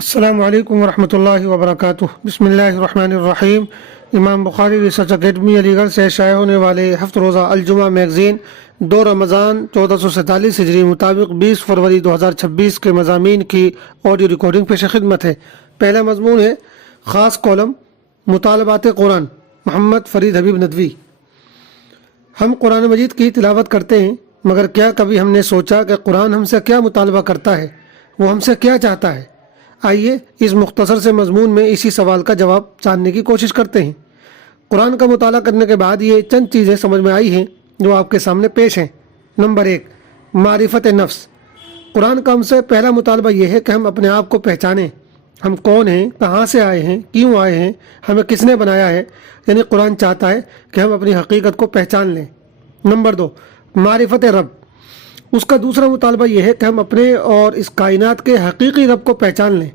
السلام علیکم ورحمۃ اللہ وبرکاتہ۔ بسم اللہ الرحمن الرحیم۔ امام بخاری ریسرچ اکیڈمی علی گڑھ سے شائع ہونے والے ہفت روزہ الجمعہ میگزین 2 رمضان 1447 ہجری مطابق 20 فروری 2026 کے مضامین کی آڈیو ریکارڈنگ پیش خدمت ہے۔ پہلا مضمون ہے خاص کالم مطالبات قرآن، محمد فرید حبیب ندوی۔ ہم قرآن مجید کی تلاوت کرتے ہیں، مگر کیا کبھی ہم نے سوچا کہ قرآن ہم سے کیا مطالبہ کرتا ہے، وہ ہم سے کیا چاہتا ہے؟ آئیے اس مختصر سے مضمون میں اسی سوال کا جواب جاننے کی کوشش کرتے ہیں۔ قرآن کا مطالعہ کرنے کے بعد یہ چند چیزیں سمجھ میں آئی ہیں جو آپ کے سامنے پیش ہیں۔ نمبر 1، معرفت نفس۔ قرآن کا ہم سے پہلا مطالبہ یہ ہے کہ ہم اپنے آپ کو پہچانیں، ہم کون ہیں، کہاں سے آئے ہیں، کیوں آئے ہیں، ہمیں کس نے بنایا ہے۔ یعنی قرآن چاہتا ہے کہ ہم اپنی حقیقت کو پہچان لیں۔ نمبر 2، معرفت رب۔ اس کا دوسرا مطالبہ یہ ہے کہ ہم اپنے اور اس کائنات کے حقیقی رب کو پہچان لیں۔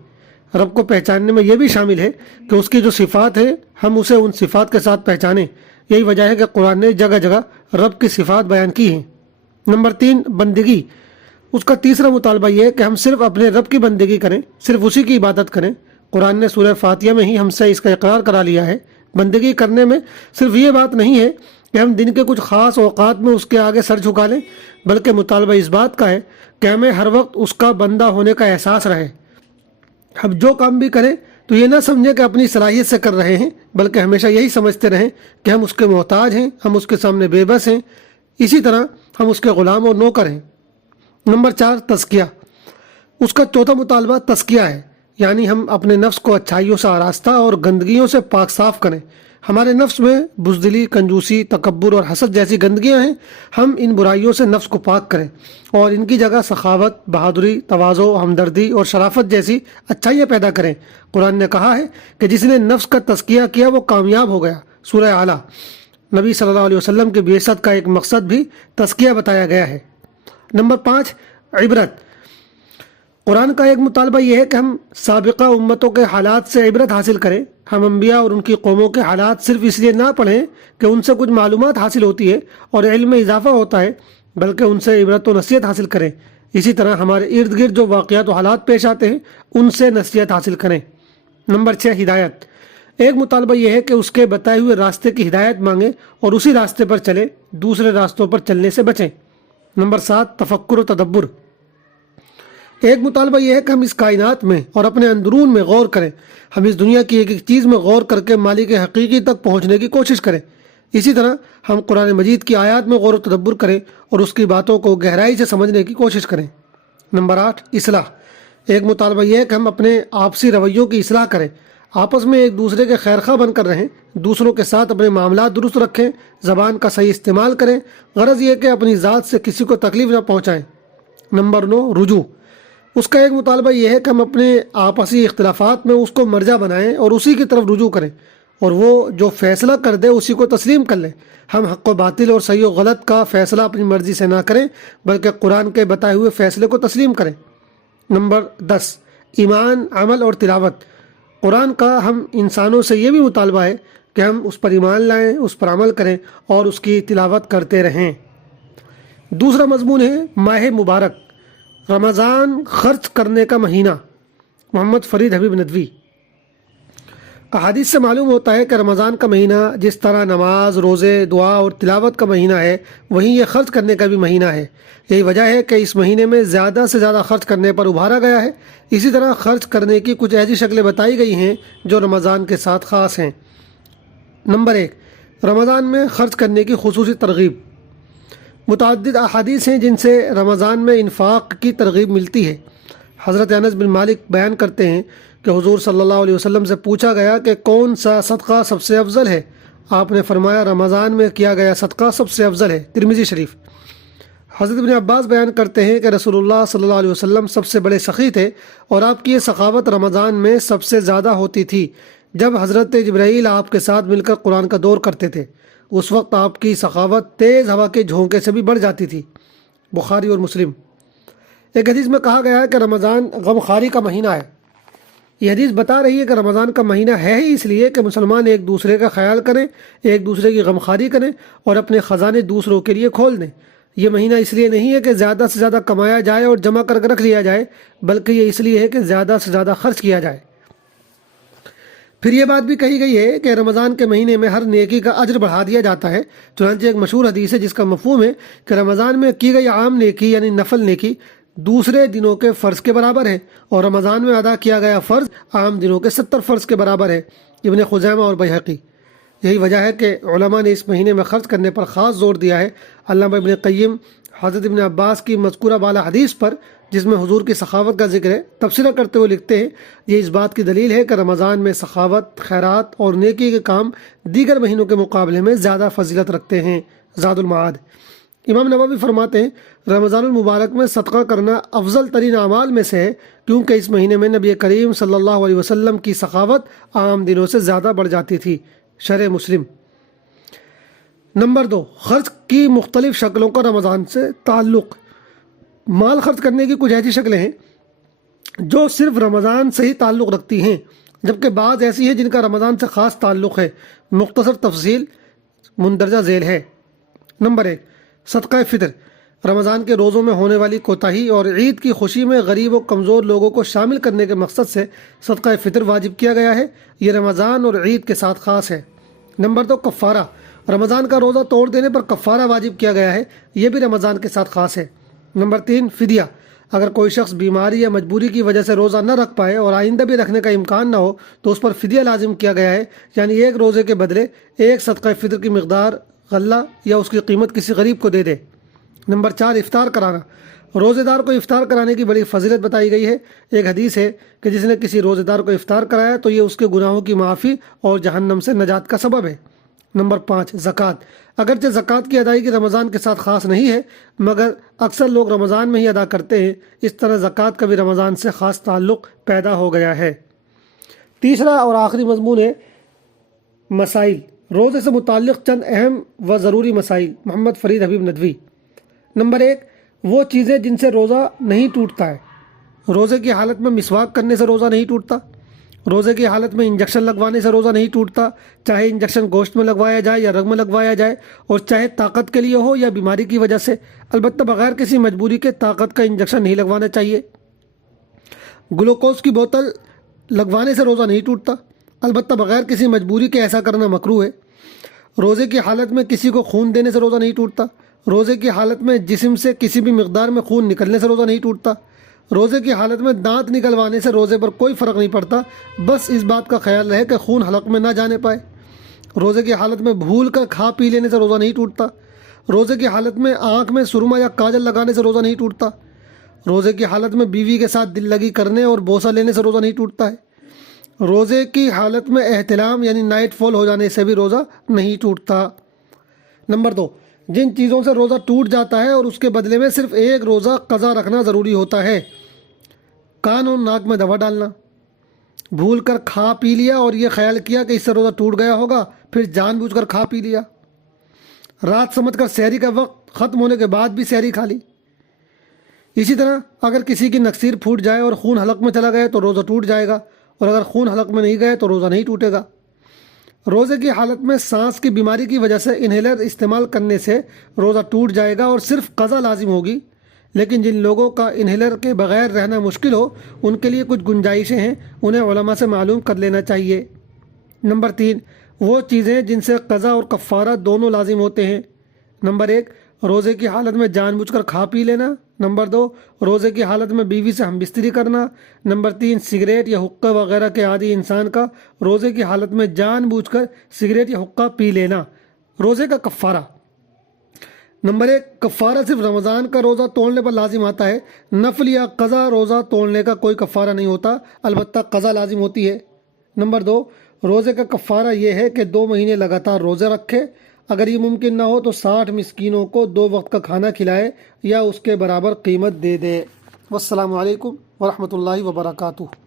رب کو پہچاننے میں یہ بھی شامل ہے کہ اس کی جو صفات ہیں ہم اسے ان صفات کے ساتھ پہچانیں۔ یہی وجہ ہے کہ قرآن نے جگہ جگہ رب کی صفات بیان کی ہیں۔ نمبر 3، بندگی۔ اس کا تیسرا مطالبہ یہ ہے کہ ہم صرف اپنے رب کی بندگی کریں، صرف اسی کی عبادت کریں۔ قرآن نے سورہ فاتحہ میں ہی ہم سے اس کا اقرار کرا لیا ہے۔ بندگی کرنے میں صرف یہ بات نہیں ہے کہ ہم دن کے کچھ خاص اوقات میں اس کے آگے سر جھکا لیں، بلکہ مطالبہ اس بات کا ہے کہ ہمیں ہر وقت اس کا بندہ ہونے کا احساس رہے۔ ہم جو کام بھی کریں تو یہ نہ سمجھیں کہ اپنی صلاحیت سے کر رہے ہیں، بلکہ ہمیشہ یہی سمجھتے رہیں کہ ہم اس کے محتاج ہیں، ہم اس کے سامنے بے بس ہیں، اسی طرح ہم اس کے غلام اور نوکر ہیں۔ نمبر 4، تزکیہ۔ اس کا چوتھا مطالبہ تزکیہ ہے، یعنی ہم اپنے نفس کو اچھائیوں سے آراستہ اور گندگیوں سے پاک صاف کریں۔ ہمارے نفس میں بزدلی، کنجوسی، تکبر اور حسد جیسی گندگیاں ہیں، ہم ان برائیوں سے نفس کو پاک کریں اور ان کی جگہ سخاوت، بہادری، تواضع، ہمدردی اور شرافت جیسی اچھائیاں پیدا کریں۔ قرآن نے کہا ہے کہ جس نے نفس کا تزکیہ کیا وہ کامیاب ہو گیا، سورہ اعلیٰ۔ نبی صلی اللہ علیہ وسلم کی بعثت کا ایک مقصد بھی تزکیہ بتایا گیا ہے۔ نمبر 5، عبرت۔ قرآن کا ایک مطالبہ یہ ہے کہ ہم سابقہ امتوں کے حالات سے عبرت حاصل کریں۔ ہم انبیاء اور ان کی قوموں کے حالات صرف اس لیے نہ پڑھیں کہ ان سے کچھ معلومات حاصل ہوتی ہے اور علم میں اضافہ ہوتا ہے، بلکہ ان سے عبرت و نصیحت حاصل کریں۔ اسی طرح ہمارے ارد گرد جو واقعات و حالات پیش آتے ہیں ان سے نصیحت حاصل کریں۔ نمبر 6، ہدایت۔ ایک مطالبہ یہ ہے کہ اس کے بتائے ہوئے راستے کی ہدایت مانگیں اور اسی راستے پر چلیں، دوسرے راستوں پر چلنے سے بچیں۔ نمبر 7، تفکر و تدبر۔ ایک مطالبہ یہ ہے کہ ہم اس کائنات میں اور اپنے اندرون میں غور کریں، ہم اس دنیا کی ایک ایک چیز میں غور کر کے مالک حقیقی تک پہنچنے کی کوشش کریں۔ اسی طرح ہم قرآن مجید کی آیات میں غور و تدبر کریں اور اس کی باتوں کو گہرائی سے سمجھنے کی کوشش کریں۔ نمبر 8، اصلاح۔ ایک مطالبہ یہ ہے کہ ہم اپنے آپسی رویوں کی اصلاح کریں، آپس میں ایک دوسرے کے خیرخواہ بن کر رہیں، دوسروں کے ساتھ اپنے معاملات درست رکھیں، زبان کا صحیح استعمال کریں، غرض یہ کہ اپنی ذات سے کسی کو تکلیف نہ پہنچائیں۔ نمبر 9، رجوع۔ اس کا ایک مطالبہ یہ ہے کہ ہم اپنے آپسی اختلافات میں اس کو مرجع بنائیں اور اسی کی طرف رجوع کریں، اور وہ جو فیصلہ کر دے اسی کو تسلیم کر لیں۔ ہم حق و باطل اور صحیح و غلط کا فیصلہ اپنی مرضی سے نہ کریں، بلکہ قرآن کے بتائے ہوئے فیصلے کو تسلیم کریں۔ نمبر 10، ایمان، عمل اور تلاوت۔ قرآن کا ہم انسانوں سے یہ بھی مطالبہ ہے کہ ہم اس پر ایمان لائیں، اس پر عمل کریں اور اس کی تلاوت کرتے رہیں۔ دوسرا مضمون ہے ماہ مبارک، رمضان خرچ کرنے کا مہینہ، محمد فرید حبیب ندوی۔ احادیث سے معلوم ہوتا ہے کہ رمضان کا مہینہ جس طرح نماز، روزے، دعا اور تلاوت کا مہینہ ہے، وہیں یہ خرچ کرنے کا بھی مہینہ ہے۔ یہی وجہ ہے کہ اس مہینے میں زیادہ سے زیادہ خرچ کرنے پر ابھارا گیا ہے۔ اسی طرح خرچ کرنے کی کچھ ایسی شکلیں بتائی گئی ہیں جو رمضان کے ساتھ خاص ہیں۔ نمبر 1، رمضان میں خرچ کرنے کی خصوصی ترغیب۔ متعدد احادیث ہیں جن سے رمضان میں انفاق کی ترغیب ملتی ہے۔ حضرت انس بن مالک بیان کرتے ہیں کہ حضور صلی اللہ علیہ وسلم سے پوچھا گیا کہ کون سا صدقہ سب سے افضل ہے؟ آپ نے فرمایا رمضان میں کیا گیا صدقہ سب سے افضل ہے، ترمذی شریف۔ حضرت ابن عباس بیان کرتے ہیں کہ رسول اللہ صلی اللہ علیہ وسلم سب سے بڑے سخی تھے اور آپ کی یہ سخاوت رمضان میں سب سے زیادہ ہوتی تھی جب حضرت جبرائیل آپ کے ساتھ مل کر قرآن کا دور کرتے تھے۔ اس وقت آپ کی سخاوت تیز ہوا کے جھونکے سے بھی بڑھ جاتی تھی، بخاری اور مسلم۔ ایک حدیث میں کہا گیا ہے کہ رمضان غم خواری کا مہینہ ہے۔ یہ حدیث بتا رہی ہے کہ رمضان کا مہینہ ہے ہی اس لیے کہ مسلمان ایک دوسرے کا خیال کریں، ایک دوسرے کی غم خواری کریں اور اپنے خزانے دوسروں کے لیے کھول دیں۔ یہ مہینہ اس لیے نہیں ہے کہ زیادہ سے زیادہ کمایا جائے اور جمع کر کے رکھ لیا جائے، بلکہ یہ اس لیے ہے کہ زیادہ سے زیادہ خرچ کیا جائے۔ پھر یہ بات بھی کہی گئی ہے کہ رمضان کے مہینے میں ہر نیکی کا اجر بڑھا دیا جاتا ہے۔ چنانچہ ایک مشہور حدیث ہے جس کا مفہوم ہے کہ رمضان میں کی گئی عام نیکی یعنی نفل نیکی دوسرے دنوں کے فرض کے برابر ہے، اور رمضان میں ادا کیا گیا فرض عام دنوں کے 70 فرض کے برابر ہے۔ ابن خزیمہ اور بیہقی۔ یہی وجہ ہے کہ علماء نے اس مہینے میں خرچ کرنے پر خاص زور دیا ہے۔ علامہ ابن قیم حضرت ابن عباس کی مذکورہ بالا حدیث پر جس میں حضور کی سخاوت کا ذکر ہے تبصرہ کرتے ہوئے لکھتے ہیں، یہ اس بات کی دلیل ہے کہ رمضان میں سخاوت، خیرات اور نیکی کے کام دیگر مہینوں کے مقابلے میں زیادہ فضیلت رکھتے ہیں۔ زاد المعاد۔ امام نووی فرماتے ہیں رمضان المبارک میں صدقہ کرنا افضل ترین اعمال میں سے ہے، کیونکہ اس مہینے میں نبی کریم صلی اللہ علیہ وسلم کی سخاوت عام دنوں سے زیادہ بڑھ جاتی تھی۔ شرح مسلم۔ نمبر 2، خرچ کی مختلف شکلوں کا رمضان سے تعلق۔ مال خرچ کرنے کی کچھ ایسی شکلیں ہیں جو صرف رمضان سے ہی تعلق رکھتی ہیں، جبکہ بعض ایسی ہیں جن کا رمضان سے خاص تعلق ہے۔ مختصر تفصیل مندرجہ ذیل ہے۔ نمبر 1، صدقہ فطر۔ رمضان کے روزوں میں ہونے والی کوتاہی اور عید کی خوشی میں غریب و کمزور لوگوں کو شامل کرنے کے مقصد سے صدقہ فطر واجب کیا گیا ہے۔ یہ رمضان اور عید کے ساتھ خاص ہے۔ نمبر 2، کفارہ۔ رمضان کا روزہ توڑ دینے پر کفارہ واجب کیا گیا ہے، یہ بھی رمضان کے ساتھ خاص ہے۔ نمبر 3، فدیہ۔ اگر کوئی شخص بیماری یا مجبوری کی وجہ سے روزہ نہ رکھ پائے اور آئندہ بھی رکھنے کا امکان نہ ہو تو اس پر فدیہ لازم کیا گیا ہے، یعنی ایک روزے کے بدلے ایک صدقہ فطر کی مقدار غلہ یا اس کی قیمت کسی غریب کو دے دے۔ نمبر 4، افطار کرانا۔ روزے دار کو افطار کرانے کی بڑی فضیلت بتائی گئی ہے۔ ایک حدیث ہے کہ جس نے کسی روزے دار کو افطار کرایا تو یہ اس کے گناہوں کی معافی اور جہنم سے نجات کا سبب ہے۔ نمبر 5، زکوٰۃ۔ اگرچہ زکوٰۃ کی ادائیگی رمضان کے ساتھ خاص نہیں ہے، مگر اکثر لوگ رمضان میں ہی ادا کرتے ہیں، اس طرح زکوٰۃ کا بھی رمضان سے خاص تعلق پیدا ہو گیا ہے۔ تیسرا اور آخری مضمون ہے مسائل۔ روزے سے متعلق چند اہم و ضروری مسائل۔ محمد فرید حبیب ندوی۔ نمبر 1، وہ چیزیں جن سے روزہ نہیں ٹوٹتا ہے۔ روزے کی حالت میں مسواک کرنے سے روزہ نہیں ٹوٹتا، روزے کی حالت میں انجیکشن لگوانے سے روزہ نہیں ٹوٹتا، چاہے انجیکشن گوشت میں لگوایا جائے یا رگ میں لگوایا جائے، اور چاہے طاقت کے لیے ہو یا بیماری کی وجہ سے، البتہ بغیر کسی مجبوری کے طاقت کا انجیکشن نہیں لگوانا چاہیے۔ گلوکوز کی بوتل لگوانے سے روزہ نہیں ٹوٹتا، البتہ بغیر کسی مجبوری کے ایسا کرنا مکروہ ہے۔ روزے کی حالت میں کسی کو خون دینے سے روزہ نہیں ٹوٹتا، روزے کی حالت میں جسم سے کسی بھی مقدار میں خون نکلنے سے روزہ نہیں ٹوٹتا، روزے کی حالت میں دانت نکلوانے سے روزے پر کوئی فرق نہیں پڑتا، بس اس بات کا خیال رہے کہ خون حلق میں نہ جانے پائے۔ روزے کی حالت میں بھول کر کھا پی لینے سے روزہ نہیں ٹوٹتا، روزے کی حالت میں آنکھ میں سرما یا کاجل لگانے سے روزہ نہیں ٹوٹتا، روزے کی حالت میں بیوی کے ساتھ دل لگی کرنے اور بوسہ لینے سے روزہ نہیں ٹوٹتا ہے، روزے کی حالت میں احتلام یعنی نائٹ فال ہو جانے سے بھی روزہ نہیں ٹوٹتا۔ نمبر 2، جن چیزوں سے روزہ ٹوٹ جاتا ہے اور اس کے بدلے میں صرف ایک روزہ قضا رکھنا ضروری ہوتا ہے۔ کان اور ناک میں دوا ڈالنا۔ بھول کر کھا پی لیا اور یہ خیال کیا کہ اس سے روزہ ٹوٹ گیا ہوگا، پھر جان بوجھ کر کھا پی لیا۔ رات سمجھ کر سحری کا وقت ختم ہونے کے بعد بھی سحری کھا لی۔ اسی طرح اگر کسی کی نکسیر پھوٹ جائے اور خون حلق میں چلا گیا تو روزہ ٹوٹ جائے گا، اور اگر خون حلق میں نہیں گئے تو روزہ نہیں ٹوٹے گا۔ روزے کی حالت میں سانس کی بیماری کی وجہ سے انہیلر استعمال کرنے سے روزہ ٹوٹ جائے گا اور صرف قضا لازم ہوگی، لیکن جن لوگوں کا انہیلر کے بغیر رہنا مشکل ہو ان کے لیے کچھ گنجائشیں ہیں، انہیں علماء سے معلوم کر لینا چاہیے۔ نمبر 3، وہ چیزیں جن سے قضا اور کفارہ دونوں لازم ہوتے ہیں۔ نمبر 1، روزے کی حالت میں جان بوجھ کر کھا پی لینا۔ نمبر 2، روزے کی حالت میں بیوی سے ہم بستری کرنا۔ نمبر 3، سگریٹ یا حقہ وغیرہ کے عادی انسان کا روزے کی حالت میں جان بوجھ کر سگریٹ یا حقہ پی لینا۔ روزے کا کفارہ۔ نمبر 1، کفارہ صرف رمضان کا روزہ توڑنے پر لازم آتا ہے، نفل یا قضا روزہ توڑنے کا کوئی کفارہ نہیں ہوتا، البتہ قضا لازم ہوتی ہے۔ نمبر 2، روزے کا کفارہ یہ ہے کہ 2 مہینے لگاتار روزے رکھے، اگر یہ ممکن نہ ہو تو 60 مسکینوں کو 2 وقت کا کھانا کھلائے یا اس کے برابر قیمت دے دے۔ والسلام علیکم ورحمۃ اللہ وبرکاتہ۔